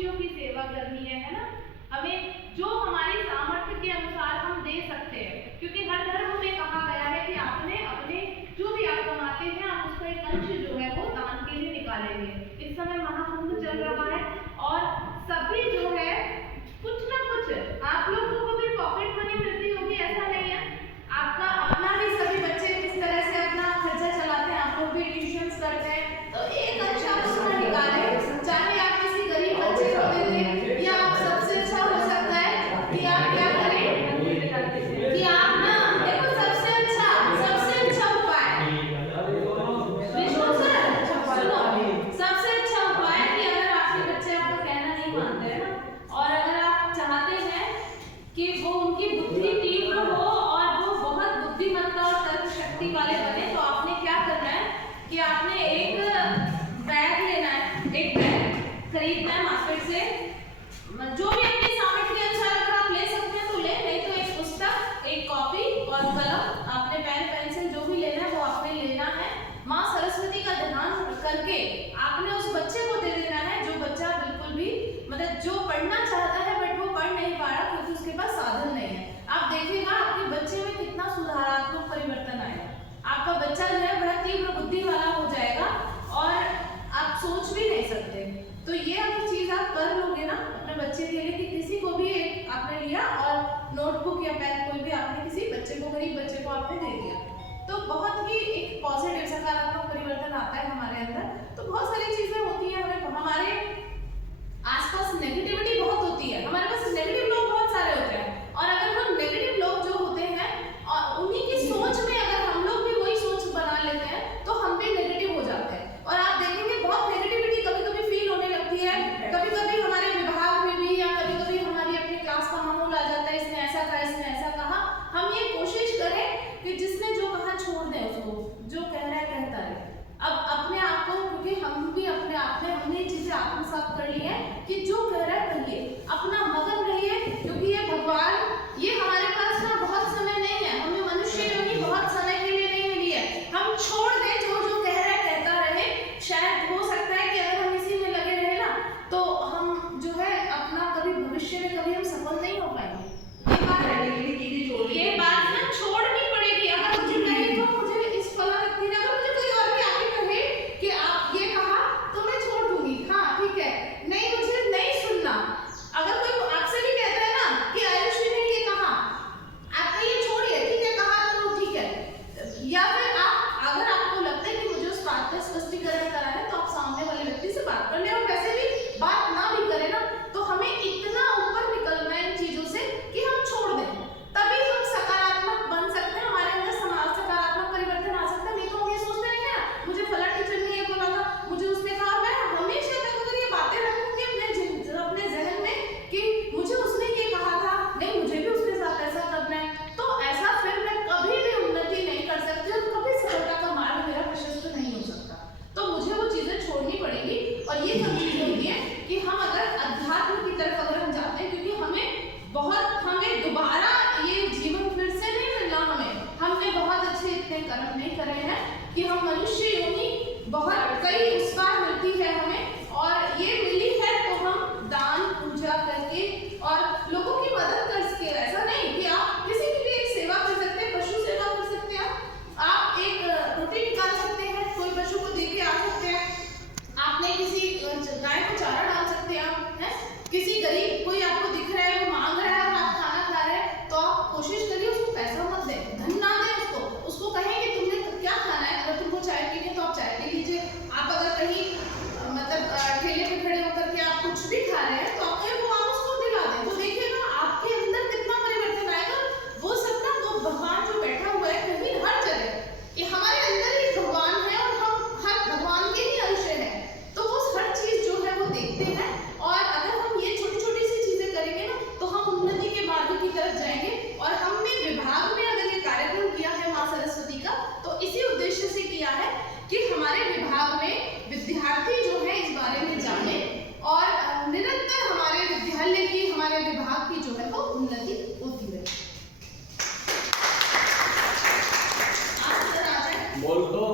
मनुष्यों की सेवा करनी है ना। हमें जो हमारी सामर्थ्य के अनुसार हम दे सकते हैं, क्योंकि हर धर्म में कहा गया है कि आपने अपने जो भी आप कमाते हैं आप उसका एक अंश जो है वो दान के लिए निकालेंगे। इस समय महाकुंभ चल रहा है और सभी जो है कुछ ना कुछ आप लोगों को भी पॉकेट मनी मिलती होगी, ऐसा नहीं है। आपका अपना भी सभी बच्चे किस तरह से अपना खर्चा चलाते हैं, आप लोग भी ट्यूशंस करते हैं, तो एक अंश आप उसमें निकालें, चाहे आप किसी गरीब बच्चे को दे दें, या आप सबसे अच्छा हो सकता है कि आप क्या करें कि आप ना देखो सबसे अच्छा उपाय विष्णु सर सुनो, सबसे अच्छा उपाय कि अगर आपके बच्चे आपका कहना नहीं मानते हैं ना, और अगर आप चाहते हैं कि वो उनकी बुद्धि तीव्र हो और वो बहुत बुद्धिमत्ता और तर्क शक्ति वाले बने, तो आपने क्या करना है कि आपने एक बैग लेना है, एक बैग खरीदना है मार्केट से, जो भी अपनी सामर्थ्य के अनुसार अगर आप ले सकते हैं तो ले, नहीं तो एक पुस्तक, एक कॉपी और कलम, आपने पेन पेंसिल जो भी लेना है वो आपने लेना है। माँ सरस्वती का ध्यान करके आपने उस बच्चे को दे देना है जो बच्चा बिल्कुल भी मतलब जो पढ़ना चाहता है बट वो पढ़ नहीं पा रहा क्योंकि उसके पास साधन नहीं है। आप देखिएगा आपके बच्चे में कितना सुधारात्मक परिवर्तन आएगा, आपका बच्चा जो है बड़ा तीव्र बुद्धि वाला हो जाएगा और आप सोच भी नहीं सकते। तो ये अगर चीज आप कर लोगे ना अपने बच्चे के लिए कि किसी को भी एक आपने लिया और नोटबुक या पेन कोई भी आपने किसी बच्चे को, गरीब बच्चे को आपने दे दिया, तो बहुत ही एक पॉजिटिव सकारात्मक परिवर्तन आता है हमारे अंदर। तो बहुत सारी चीजें होती हैं, हमें हमारे आसपास नेगेटिविटी बहुत होती है, हमारे पास नेगेटिव लोग बहुत सारे होते हैं, और अगर वो नेगेटिव लोग जो होते हैं और उन्हीं की सोच में अगर हम लोग भी वही सोच बना लेते हैं तो हम भी नेगेटिव हो जाते हैं। और आप देखेंगे बहुत नेगेटिविटी कभी कभी फील होने लगती है, कभी कभी हमारे विभाग में भी या कभी कभी हमारी अपनी क्लास का माहौल आ जाता है, इसने ऐसा कहा, इसने ऐसा कहा। हम ये कोशिश करें कि जिसने जो कहा छोड़ दें उसको, जो कह रहा है कहता है। अब अपने आप को, क्योंकि हम भी अपने आप में हमने चीजें आत्मसात कर ली है कि जो कह रहा है कहिए, अपना मगन रहिए, क्योंकि ये भगवान ये हमारे पास ना बहुत समय नहीं है, हमें मनुष्य योनि बहुत समय के लिए नहीं मिली है। हम छोड़ दें, जो जो कह रहा है कहता रहे। शायद हो सकता है कि अगर हम इसी में लगे रहे ना तो हम जो है अपना कभी भविष्य में कभी हम सफल नहीं हो पाएंगे। ये बात ना छोड़नी पड़ेगी। अगर मुझे कहे तो मुझे इस फला व्यक्ति ने, अगर मुझे कोई और भी आके कहे कि आप ये कहा तो मैं छोड़ दूंगी, हाँ ठीक है, नहीं मुझे नहीं सुनना। अगर कोई आपसे भी कहता है ना कि आयुषी ने ये कहा, आप ये छोड़िए, ठीक है कहा तो ठीक है, या फिर आप अगर आपको लगता है कि मुझे उस बात का स्पष्टीकरण कराना है तो आप सामने वाले व्यक्ति से बात कर ले, और वैसे भी बात ना भी करें ना तो हमें इतना ऊपर निकलना है इन चीजों से कि हम छोड़ दें, तभी हम सकारात्मक बन सकते हैं, हमारे अंदर सकारात्मक परिवर्तन आ सकता है। नहीं तो हम ये सोचते रहेंगे ना मुझे फला टीचर ने ये बोला था, मुझे उसने कहा, मैं हमेशा तक अगर ये बातें रखूंगी अपने जहन में कि मुझे उसने ये कहा था, नहीं मुझे भी उसके साथ ऐसा करना है, तो ऐसा फिर मैं कभी भी उन्नति नहीं कर सकती और कभी सफलता का मार्ग मेरा प्रशस्त नहीं हो सकता। तो मुझे वो चीजें छोड़नी पड़ेगी। और ये सब चीजें होती है कि हम अगर अध्यात्म की तरफ अगर हम जाते हैं, क्योंकि हमें दोबारा ये जीवन फिर से नहीं मिलना, हमने बहुत अच्छे इतने कर्म नहीं करे हैं कि हम मनुष्य योनि बहुत कई उस बार मिलती है हमें, और ये मिली है तो हम दान पूजा करके और लोगों की मदद कर सके। ऐसा नहीं कि आप किसी की भी एक सेवा कर सकते हैं, पशु सेवा कर सकते हैं, आप एक रोटी निकाल सकते हैं, कोई पशु को दे के आ सकते हैं, आपने किसी गाय को चारा डाल सकते हैं, आप हैं किसी गरीब कोई आपको दिख रहा है वो मांग रहा है और आप खाना खा रहे हैं तो आप कोशिश करिए उसको पैसा मत दें, धन ना दें उसको कहें कि तुमने क्या खाना है, अगर तुमको चाय पीनी है तो आप चाय पी लीजिए। आप अगर कहीं मतलब ठेले पे खड़े होकर के आप कुछ भी खा रहे हैं तो आप उसको दिला दें, तो देखिएगा आपके अंदर कितना परिवर्तन आएगा। वो सब ना वो भगवान जो बैठा हुआ है कहीं हर जगह, ये हमारे अंदर ही भगवान है और हम हर भगवान के ही अंश हैं, तो वो हर चीज जो है वो देखते हैं। और अगर हम ये छोटी छोटी सी चीजें करेंगे ना तो हम उन्नति के मार्ग की तरफ जाएंगे। और हमने विभाग में अगर ये कार्यक्रम किया है माँ सरस्वती का तो इसी उद्देश्य से किया है कि हमारे विभाग में विद्यार्थी जो है इस बारे में जाने और निरंतर हमारे विद्यालय की, हमारे विभाग की जो है वो उन्नति होती रहे। आप सर आ जाए। बोल दो